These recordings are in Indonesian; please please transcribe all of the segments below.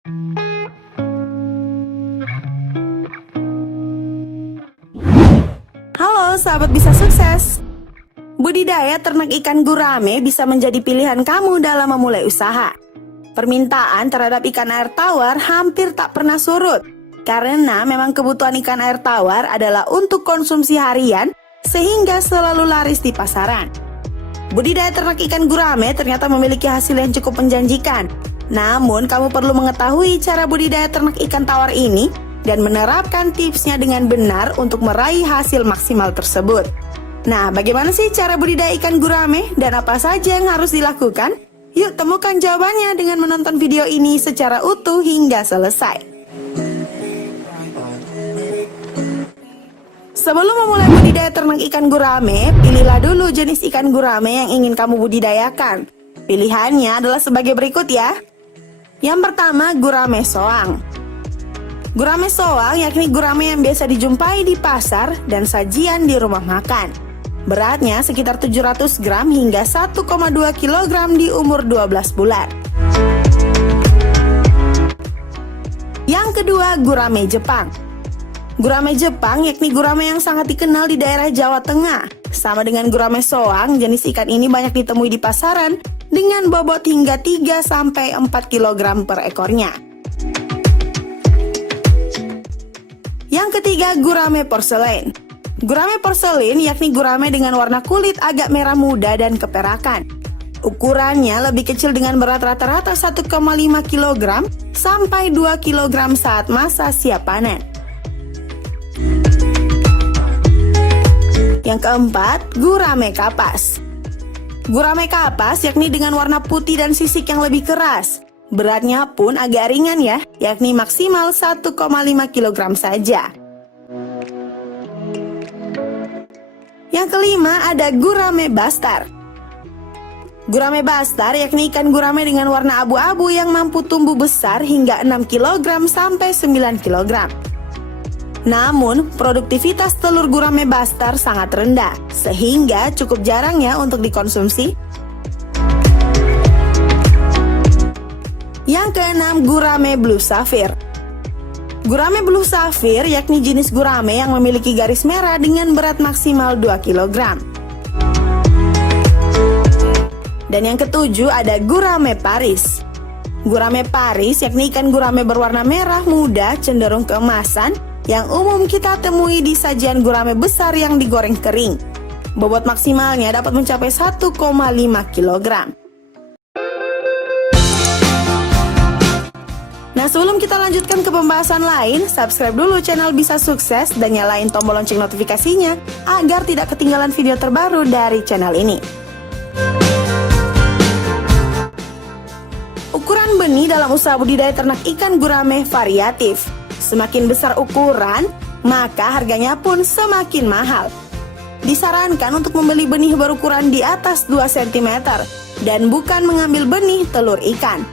Halo sahabat bisa sukses. Budidaya ternak ikan gurame bisa menjadi pilihan kamu dalam memulai usaha. Permintaan terhadap ikan air tawar hampir tak pernah surut, karena memang kebutuhan ikan air tawar adalah untuk konsumsi harian sehingga selalu laris di pasaran. Budidaya ternak ikan gurame ternyata memiliki hasil yang cukup menjanjikan. Namun kamu perlu mengetahui cara budidaya ternak ikan tawar ini dan menerapkan tipsnya dengan benar untuk meraih hasil maksimal tersebut. Nah, bagaimana sih cara budidaya ikan gurame dan apa saja yang harus dilakukan? Yuk temukan jawabannya dengan menonton video ini secara utuh hingga selesai. Sebelum memulai budidaya ternak ikan gurame, pilihlah dulu jenis ikan gurame yang ingin kamu budidayakan. Pilihannya adalah sebagai berikut ya. Yang pertama, gurame soang. Gurame soang yakni gurame yang biasa dijumpai di pasar dan sajian di rumah makan. Beratnya sekitar 700 gram hingga 1,2 kg di umur 12 bulan. Yang kedua, gurame Jepang. Gurame Jepang yakni gurame yang sangat dikenal di daerah Jawa Tengah. Sama dengan gurame soang, jenis ikan ini banyak ditemui di pasaran dengan bobot hingga 3-4 kg per ekornya. Yang ketiga, gurame porcelain. Gurame porcelain yakni gurame dengan warna kulit agak merah muda dan keperakan. Ukurannya lebih kecil dengan berat rata-rata 1,5 kg sampai 2 kg saat masa siap panen. Yang keempat, gurame kapas. Gurame kapas yakni dengan warna putih dan sisik yang lebih keras. Beratnya pun agak ringan ya, yakni maksimal 1,5 kg saja. Yang kelima ada gurame bastar. Gurame bastar yakni ikan gurame dengan warna abu-abu yang mampu tumbuh besar hingga 6 kg sampai 9 kg. Namun, produktivitas telur gurame bastar sangat rendah, sehingga cukup jarang ya untuk dikonsumsi. Yang keenam, gurame blue sapphire. Gurame blue sapphire yakni jenis gurame yang memiliki garis merah dengan berat maksimal 2 kg. Dan yang ketujuh ada gurame Paris. Gurame Paris yakni ikan gurame berwarna merah muda cenderung keemasan yang umum kita temui di sajian gurame besar yang digoreng kering. Bobot maksimalnya dapat mencapai 1,5 kg. Nah, sebelum kita lanjutkan ke pembahasan lain, subscribe dulu channel Bisa Sukses dan nyalain tombol lonceng notifikasinya agar tidak ketinggalan video terbaru dari channel ini. Ukuran benih dalam usaha budidaya ternak ikan gurame variatif. Semakin besar ukuran, maka harganya pun semakin mahal. Disarankan untuk membeli benih berukuran di atas 2 cm dan bukan mengambil benih telur ikan.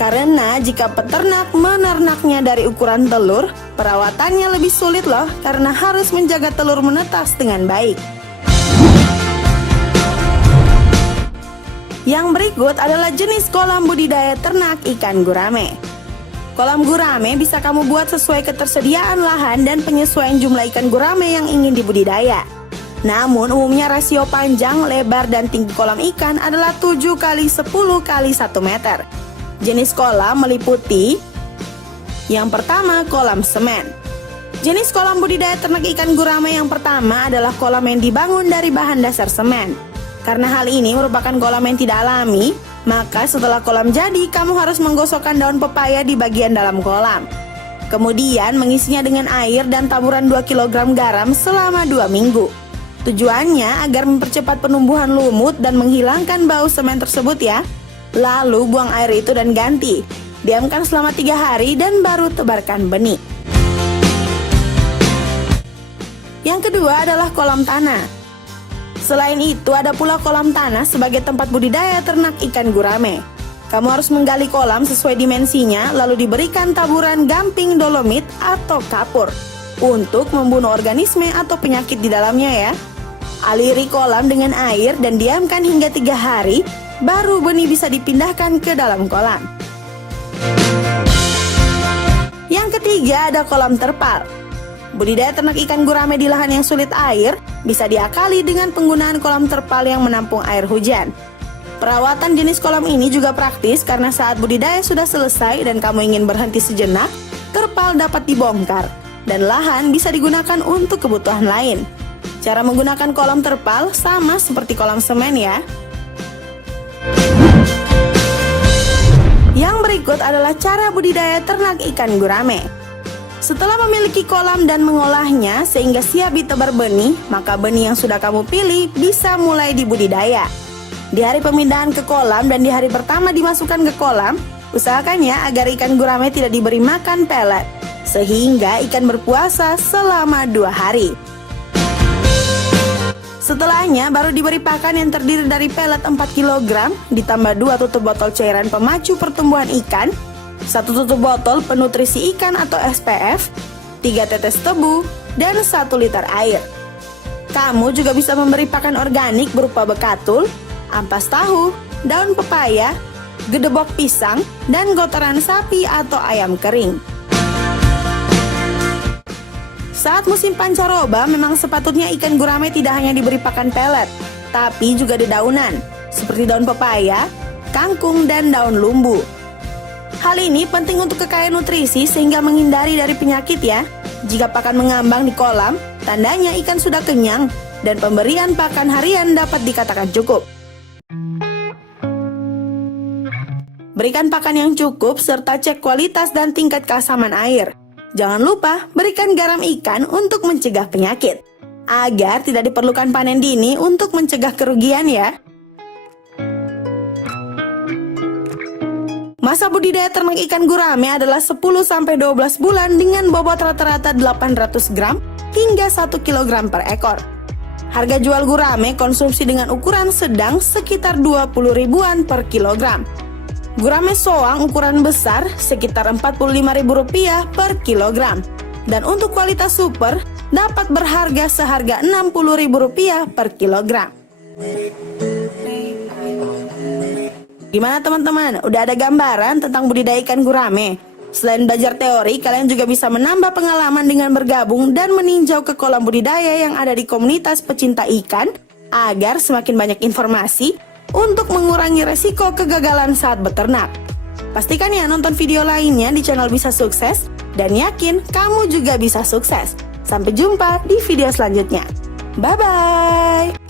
Karena jika peternak menernaknya dari ukuran telur, perawatannya lebih sulit loh karena harus menjaga telur menetas dengan baik. Yang berikut adalah jenis kolam budidaya ternak ikan gurame. Kolam gurame bisa kamu buat sesuai ketersediaan lahan dan penyesuaian jumlah ikan gurame yang ingin dibudidaya. Namun umumnya rasio panjang, lebar, dan tinggi kolam ikan adalah 7 x 10 x 1 meter. Jenis kolam meliputi yang pertama, kolam semen. Jenis kolam budidaya ternak ikan gurame yang pertama adalah kolam yang dibangun dari bahan dasar semen. Karena hal ini merupakan kolam yang tidak alami, maka setelah kolam jadi, kamu harus menggosokkan daun pepaya di bagian dalam kolam. Kemudian mengisinya dengan air dan taburan 2 kg garam selama 2 minggu. Tujuannya agar mempercepat penumbuhan lumut dan menghilangkan bau semen tersebut ya. Lalu buang air itu dan ganti. Diamkan selama 3 hari dan baru tebarkan benih. Yang kedua adalah kolam tanah. Selain itu ada pula kolam tanah sebagai tempat budidaya ternak ikan gurame. Kamu harus menggali kolam sesuai dimensinya lalu diberikan taburan gamping dolomit atau kapur untuk membunuh organisme atau penyakit di dalamnya ya. Aliri kolam dengan air dan diamkan hingga 3 hari, baru benih bisa dipindahkan ke dalam kolam. juga ada kolam terpal. Budidaya ternak ikan gurame di lahan yang sulit air bisa diakali dengan penggunaan kolam terpal yang menampung air hujan. Perawatan jenis kolam ini juga praktis karena saat budidaya sudah selesai dan kamu ingin berhenti sejenak, terpal dapat dibongkar dan lahan bisa digunakan untuk kebutuhan lain. Cara menggunakan kolam terpal sama seperti kolam semen ya. Yang berikut adalah cara budidaya ternak ikan gurame. Setelah memiliki kolam dan mengolahnya sehingga siap ditebar benih, maka benih yang sudah kamu pilih bisa mulai dibudidaya. Di hari pemindahan ke kolam dan di hari pertama dimasukkan ke kolam, usahakannya agar ikan gurame tidak diberi makan pelet, sehingga ikan berpuasa selama 2 hari. Setelahnya baru diberi pakan yang terdiri dari pelet 4 kg, ditambah 2 tutup botol cairan pemacu pertumbuhan ikan, 1 tutup botol penutrisi ikan atau SPF, 3 tetes tebu, dan 1 liter air. Kamu juga bisa memberi pakan organik berupa bekatul, ampas tahu, daun pepaya, gedebok pisang, dan kotoran sapi atau ayam kering. Saat musim pancaroba, memang sepatutnya ikan gurame tidak hanya diberi pakan pelet, tapi juga dedaunan, seperti daun pepaya, kangkung, dan daun lumbu. Hal ini penting untuk kekayaan nutrisi sehingga menghindari dari penyakit ya. Jika pakan mengambang di kolam, tandanya ikan sudah kenyang dan pemberian pakan harian dapat dikatakan cukup. Berikan pakan yang cukup serta cek kualitas dan tingkat keasaman air. Jangan lupa berikan garam ikan untuk mencegah penyakit, agar tidak diperlukan panen dini untuk mencegah kerugian ya. Masa budidaya ternak ikan gurame adalah 10-12 bulan dengan bobot rata-rata 800 gram hingga 1 kg per ekor. Harga jual gurame konsumsi dengan ukuran sedang sekitar 20 ribuan per kilogram. Gurame soang ukuran besar sekitar Rp45.000 per kilogram. Dan untuk kualitas super dapat berharga seharga Rp60.000 per kilogram. Gimana teman-teman? Udah ada gambaran tentang budidaya ikan gurame? Selain belajar teori, kalian juga bisa menambah pengalaman dengan bergabung dan meninjau ke kolam budidaya yang ada di komunitas pecinta ikan agar semakin banyak informasi untuk mengurangi resiko kegagalan saat beternak. Pastikan ya nonton video lainnya di channel Bisa Sukses dan yakin kamu juga bisa sukses. Sampai jumpa di video selanjutnya. Bye-bye!